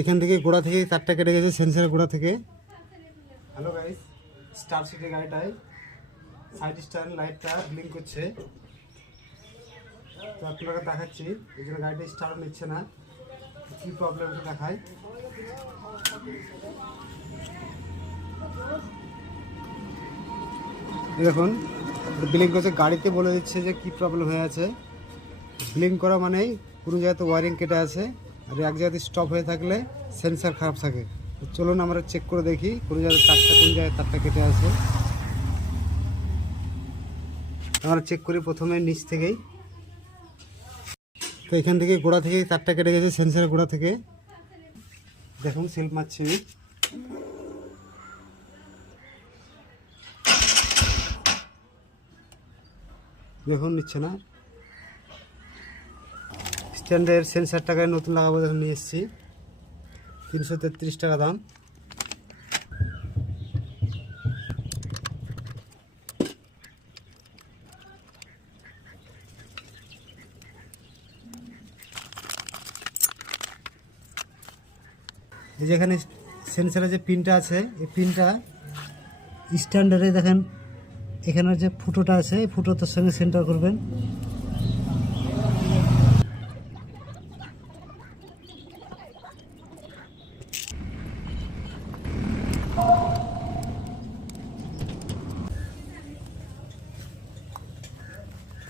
এখান থেকে গোড়া থেকে তারটা কেটে গেছে সেন্সারের গোড়া থেকে। হ্যালো গাইস, স্টার সিটি গাড়িটায় সাইড স্টার লাইটটা ব্লিঙ্ক করছে, তো আপনাকে দেখাচ্ছি। এই জন্য গাড়িটা স্টার্ট নিচ্ছে না, কী প্রবলেম দেখায়। দেখুন ব্লিঙ্ক করছে, গাড়িতে বলে দিচ্ছে যে কী প্রবলেম হয়ে আছে। ব্লিঙ্ক করা মানেই কোনো জায়গাতে ওয়ারিং কেটে আছে, আর এক জায়গাতে স্টপ হয়ে থাকলে সেন্সার খারাপ থাকে। চলুন আমরা চেক করে দেখি কোন জায়গায় তারটা কেটে আছে। আমরা চেক করি প্রথমে নিচ থেকেই। তো এখান থেকে গোড়া থেকে তারটা কেটে গেছে সেন্সারের গোড়া থেকে। দেখুন সেলফ মারছি আমি। দেখুন নিচ্ছে না। স্ট্যান্ডের সেন্সার টাকায় নতুন লাগাবো, দেখুন নিয়ে এসেছি, 333 টাকা দাম। এই যেখানে সেন্সারের যে পিনটা আছে, এই পিনটা স্ট্যান্ডার্ডে দেখেন এখানে যে ফুটোটা আছে, এই ফুটোটার সঙ্গে সেন্টার করবেন।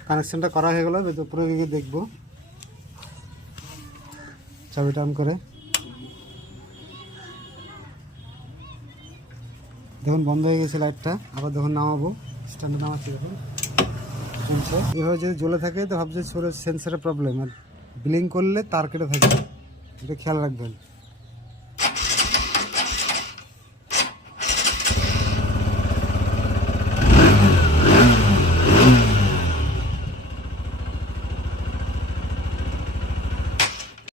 কানেকশনটা করা হয়ে গেল, উপরে গিয়ে দেখবো। চাবিটা অন করে দেখুন বন্ধ হয়ে গেছে লাইটটা। আবার দেখুন নামাবো, স্ট্যান্ডে নামাচ্ছি, দেখুন চলছে। এভাবে যদি জ্বলে থাকে তো ভাবছি সেন্সারের প্রবলেম, আর ব্লিঙ্ক করলে তার কেটে থাকে, এটা খেয়াল রাখবেন।